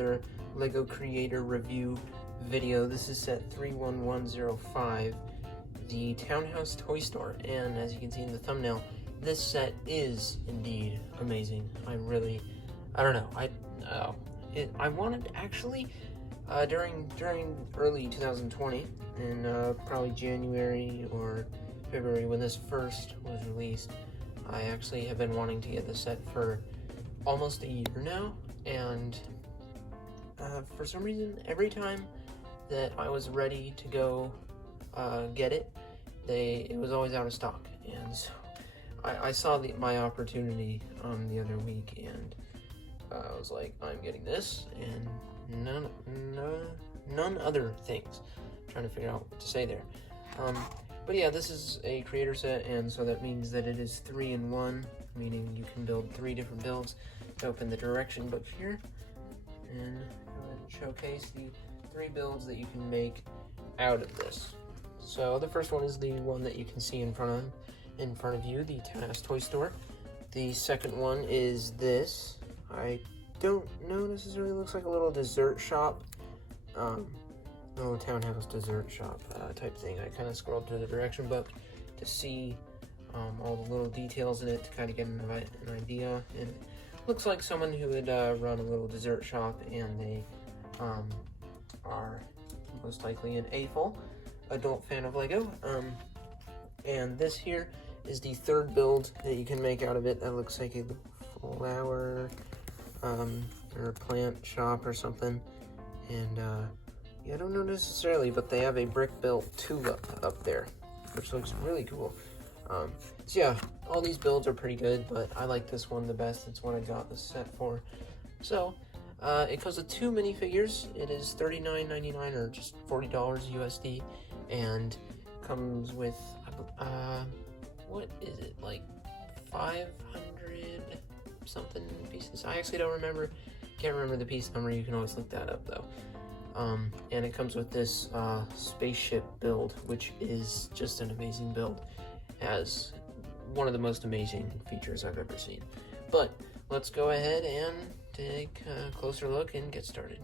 another LEGO Creator review video. This is set 31105, the Townhouse toy store, and as you can see in the thumbnail, this set is indeed amazing. I don't know, I wanted actually during early 2020, in probably January or February when this first was released, I actually have been wanting to get this set for almost a year now, and for some reason, every time that I was ready to go get it, it was always out of stock, and so I saw my opportunity the other week, and I was like, I'm getting this, and none other things. I'm trying to figure out what to say there. But yeah, this is a creator set, and so that means that it is 3-in-1, meaning you can build 3 different builds. Open the direction book here, and go ahead and showcase the 3 builds that you can make out of this. So the first one is the one that you can see in front of you, the Townhouse toy store. The second one is this. I don't know necessarily, looks like a little dessert shop. Little Townhouse dessert shop type thing. I kind of scrolled through the direction book to see all the little details in it to kind of get an idea. And it looks like someone who would run a little dessert shop, and they are most likely an A-full adult fan of LEGO. And this here is the third build that you can make out of it. That looks like a flower or a plant shop or something. And yeah, I don't know necessarily, but they have a brick-built tulip up there, which looks really cool. So yeah, all these builds are pretty good, but I like this one the best. It's what I got this set for. So it comes with 2 minifigures. It is $39.99 or just $40 USD, and comes with what is it, like 500 something pieces? I actually don't remember. Can't remember the piece number. You can always look that up though. And it comes with this spaceship build, which is just an amazing build. Has one of the most amazing features I've ever seen. But let's go ahead and take a closer look and get started.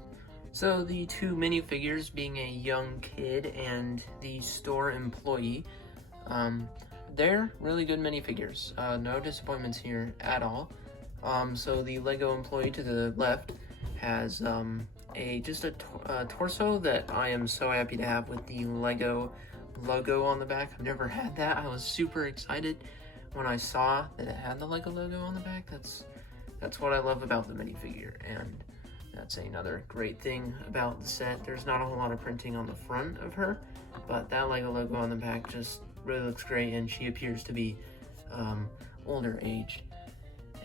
So the 2 minifigures, being a young kid and the store employee, they're really good minifigures. No disappointments here at all. So the LEGO employee to the left has just a torso that I am so happy to have with the LEGO logo on the back. I've never had that. I was super excited when I saw that it had the LEGO logo on the back. That's what I love about the minifigure, and that's another great thing about the set. There's not a whole lot of printing on the front of her, but that LEGO logo on the back just really looks great, and she appears to be older aged.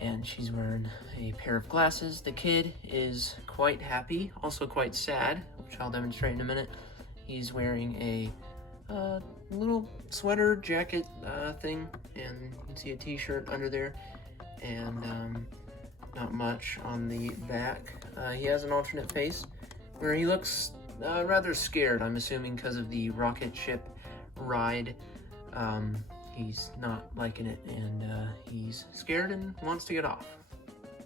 And she's wearing a pair of glasses. The kid is quite happy, also quite sad, which I'll demonstrate in a minute. He's wearing a little sweater jacket thing, and you can see a t-shirt under there, and not much on the back. He has an alternate face where he looks rather scared, I'm assuming because of the rocket ship ride. He's not liking it, and he's scared and wants to get off.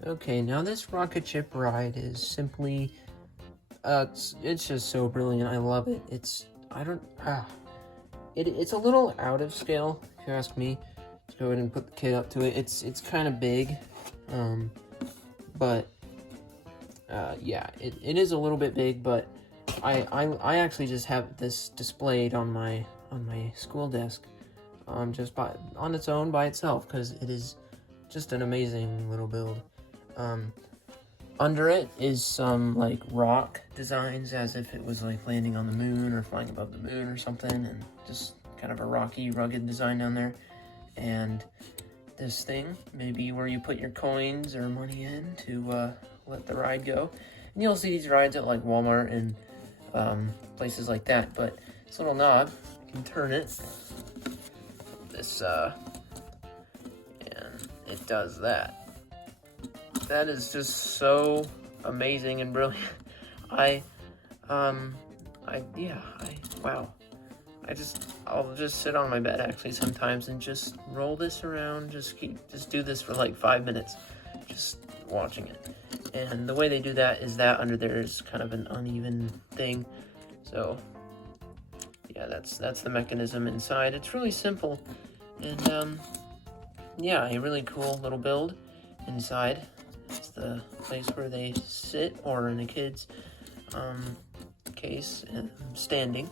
Okay, now this rocket ship ride is simply, it's just so brilliant. I love it. It's a little out of scale, if you ask me. Let's go ahead and put the kid up to it. It's kind of big, but yeah, it is a little bit big, but I actually just have this displayed on my school desk. Just on its own by itself, because it is just an amazing little build. Under it is some like rock designs, as if it was like landing on the moon or flying above the moon or something, and just kind of a rocky, rugged design down there. And this thing, maybe where you put your coins or money in to let the ride go. And you'll see these rides at like Walmart and places like that, but this little knob, you can turn it. And it does that. That is just so amazing and brilliant. Wow. I'll just sit on my bed actually sometimes and just roll this around, just do this for like 5 minutes. Just watching it. And the way they do that is that under there is kind of an uneven thing. So yeah, that's the mechanism inside. It's really simple, and yeah, a really cool little build inside. It's the place where they sit, or in the kids' case, standing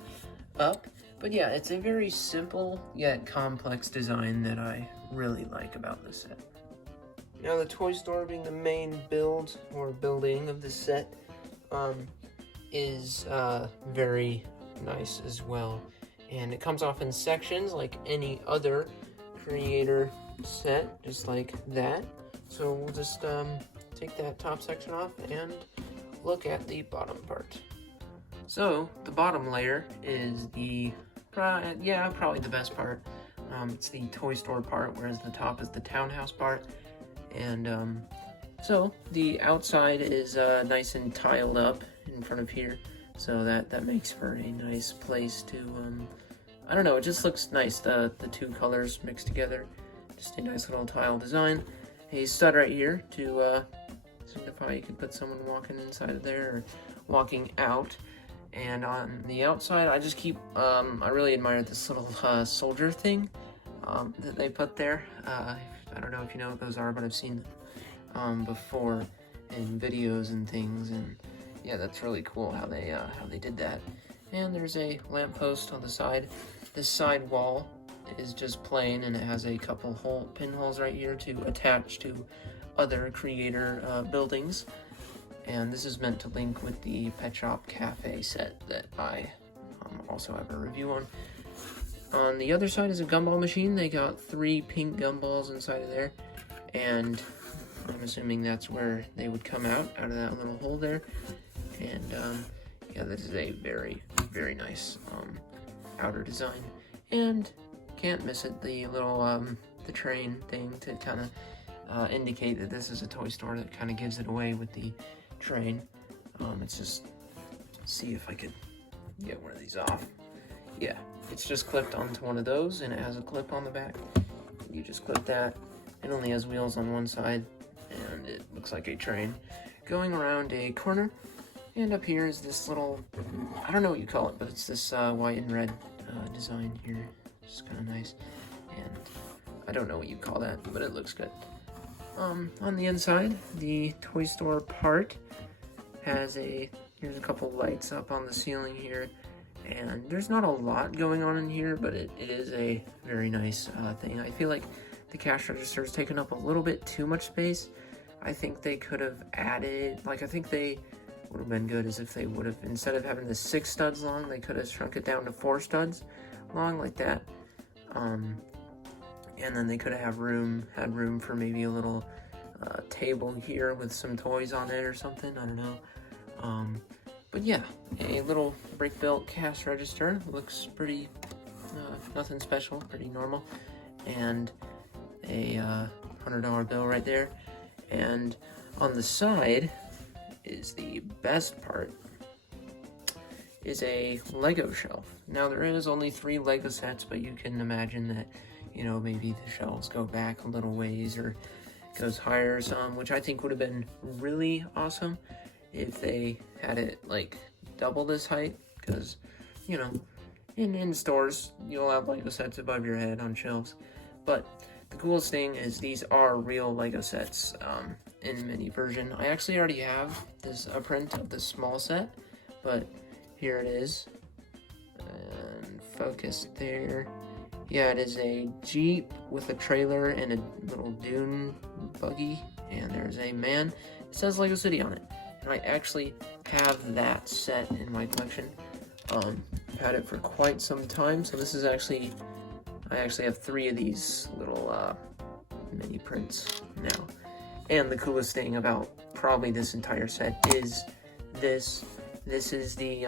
up. But yeah, it's a very simple yet complex design that I really like about this set. Now, the toy store being the main build or building of this set is very nice as well. And it comes off in sections like any other Creator set, just like that. So we'll just take that top section off and look at the bottom part. So the bottom layer is probably the best part. It's the toy store part, whereas the top is the Townhouse part. And so the outside is nice and tiled up in front of here, so that makes for a nice place to, I don't know, it just looks nice, the two colors mixed together. Just a nice little tile design. A stud right here to signify you could put someone walking inside of there or walking out. And on the outside, I just keep, I really admire this little soldier thing that they put there. I don't know if you know what those are, but I've seen them before in videos and things, and yeah, that's really cool how they did that. And there's a lamppost on the side. This side wall is just plain, and it has a couple pinholes right here to attach to other Creator buildings. And this is meant to link with the Pet Shop Cafe set that I also have a review on. On the other side is a gumball machine. They got 3 pink gumballs inside of there, and I'm assuming that's where they would come out of that little hole there. And yeah, this is a very, very nice outer design. And can't miss it, the little the train thing to kind of indicate that this is a toy store. That kind of gives it away with the train. It's just, see if I could get one of these off. Yeah, it's just clipped onto one of those, and it has a clip on the back. You just clip that. It only has wheels on one side, and it looks like a train going around a corner. And up here is this little, I don't know what you call it, but it's this white and red design here. It's kind of nice, and I don't know what you call that, but it looks good. On the inside, the toy store part has here's a couple lights up on the ceiling here, and there's not a lot going on in here, but it is a very nice thing. I feel like the cash register has taken up a little bit too much space. I think they could have added, I think they would have been good is if they would have, instead of having the 6 studs long, they could have shrunk it down to 4 studs long like that. And then they could have had room for maybe a little table here with some toys on it or something. I don't know. But yeah, a little brick-built cash register. Looks pretty, nothing special, pretty normal. And a $100 bill right there. And on the side is the best part, is a Lego shelf. Now there is only 3 Lego sets, but you can imagine that, you know, maybe the shelves go back a little ways or goes higher or some, which I think would have been really awesome if they had it like double this height, because, you know, in stores you'll have Lego sets above your head on shelves. But the coolest thing is these are real Lego sets in mini version. I actually already have a print of the small set, but here it is, and focus there. Yeah, it is a Jeep with a trailer and a little dune buggy, and there's a man. It says Lego City on it, and I actually have that set in my collection. I've had it for quite some time, so this is actually, I actually have 3 of these little mini prints now. And the coolest thing about probably this entire set is this. This is the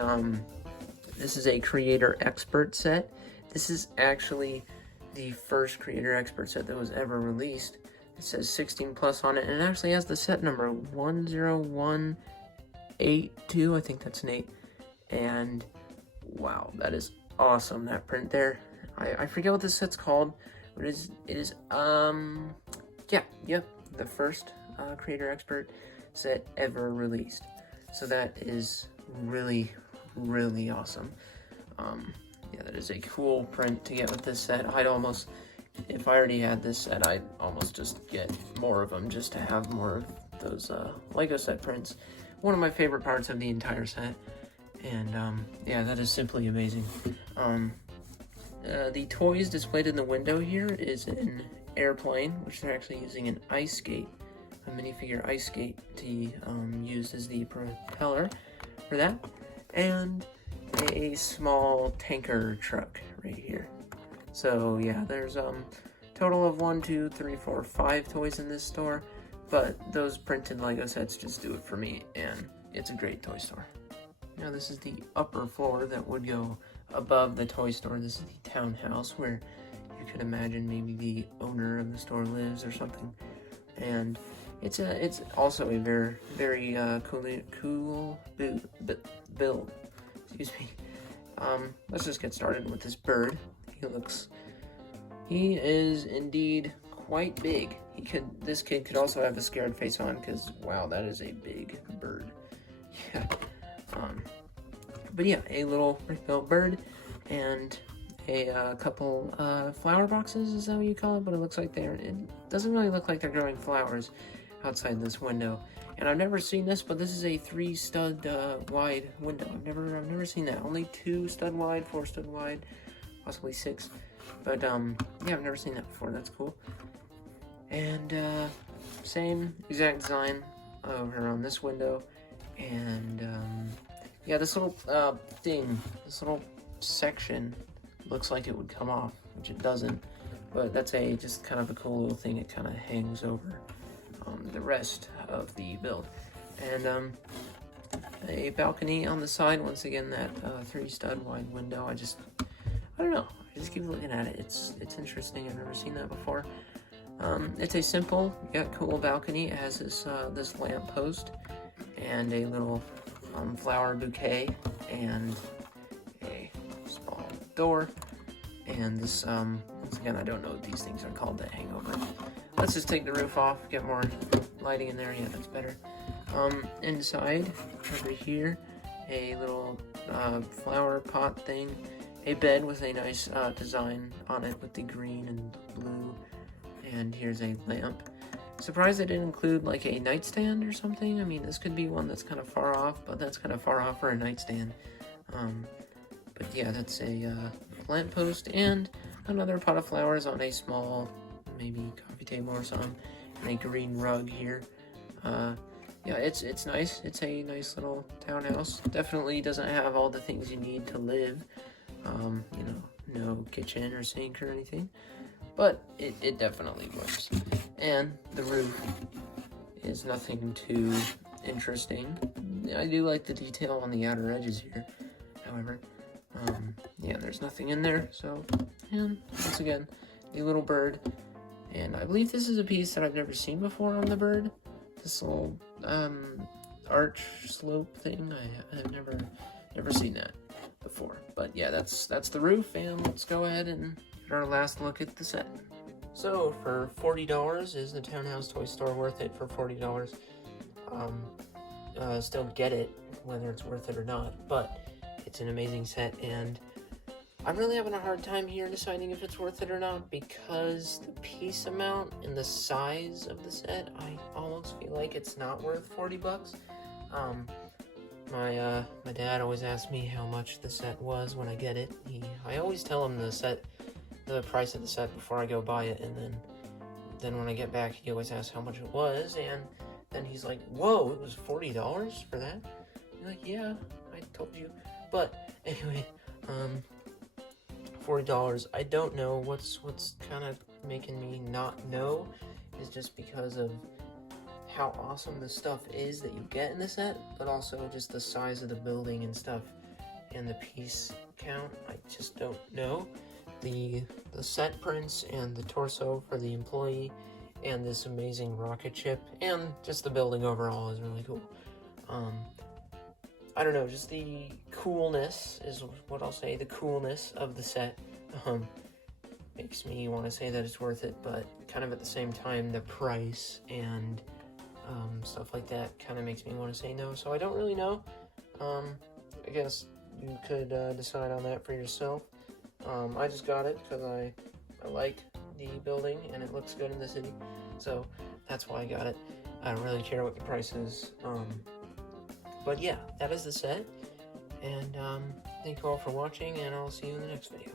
this is a Creator Expert set. This is actually the first Creator Expert set that was ever released. It says 16 plus on it, and it actually has the set number 10182. I think that's an 8. And wow, that is awesome, that print there. I forget what this set's called, but it is the first creator expert set ever released. So that is really, really awesome. Yeah, that is a cool print to get with this set. I'd almost, if I already had this set, I'd almost just get more of them just to have more of those Lego set prints. One of my favorite parts of the entire set. And yeah, that is simply amazing. The toys displayed in the window here is an airplane, which they're actually using an ice skate, a minifigure ice skate to use as the propeller for that. And a small tanker truck right here. So yeah, there's total of 1, 2, 3, 4, 5 toys in this store, but those printed Lego sets just do it for me, and it's a great toy store. Now this is the upper floor that would go above the toy store. This is the Townhouse, where you could imagine maybe the owner of the store lives or something. And it's also a very cool build. Excuse me. Let's just get started with this bird. He is indeed quite big. This kid could also have a scared face on, because wow, that is a big bird. Yeah. But yeah, a little brick-built bird and a couple flower boxes, is that what you call it? But it looks like it doesn't really look like they're growing flowers outside this window. And I've never seen this, but this is a 3 stud wide window. I've never seen that. Only 2 stud wide, 4 stud wide, possibly 6. But yeah, I've never seen that before. That's cool. And same exact design over on this window. And yeah, this little this little section looks like it would come off, which it doesn't. But that's just kind of a cool little thing. It kind of hangs over the rest of the build. And a balcony on the side. Once again, that 3 stud wide window. I don't know. I just keep looking at it. It's interesting. I've never seen that before. It's a simple yet cool balcony. It has this lamp post and a little flower bouquet and a small door. And this, once again, I don't know what these things are called that hang over. Let's just take the roof off, get more lighting in there. Yeah, that's better. Inside, over here, a little flower pot thing. A bed with a nice design on it with the green and blue. And here's a lamp. Surprised they didn't include like a nightstand or something. I mean, this could be one that's kind of far off, but that's kind of far off for a nightstand. But yeah, that's a lamp post and another pot of flowers on a small, maybe coffee table or something, and a green rug here. Yeah, it's nice. It's a nice little townhouse. Definitely doesn't have all the things you need to live. You know, no kitchen or sink or anything, but it definitely works. And the roof is nothing too interesting. I do like the detail on the outer edges here, however. Yeah, there's nothing in there, so, and once again, the little bird. And I believe this is a piece that I've never seen before on the bird. This little, arch slope thing. I've never seen that before. But yeah, that's the roof, and let's go ahead and get our last look at the set. So for $40, is the Townhouse Toy Store worth it for $40? Still get it, whether it's worth it or not, but it's an amazing set, and I'm really having a hard time here deciding if it's worth it or not, because the piece amount and the size of the set, I almost feel like it's not worth $40. My dad always asks me how much the set was when I get it. I always tell him the price of the set before I go buy it, and then when I get back, he always asks how much it was, and then he's like, "Whoa, it was $40 for that?" I'm like, "Yeah, I told you." But anyway, $40. I don't know what's kind of making me not know is just because of how awesome the stuff is that you get in the set, but also just the size of the building and stuff and the piece count. I just don't know. The set prints and the torso for the employee and this amazing rocket ship and just the building overall is really cool. I don't know, just the coolness is what I'll say. The coolness of the set makes me want to say that it's worth it, but kind of at the same time, the price and stuff like that kind of makes me want to say no. So I don't really know. I guess you could decide on that for yourself. I just got it because I like the building and it looks good in the city, so that's why I got it. I don't really care what the price is. But yeah, that is the set, and thank you all for watching, and I'll see you in the next video.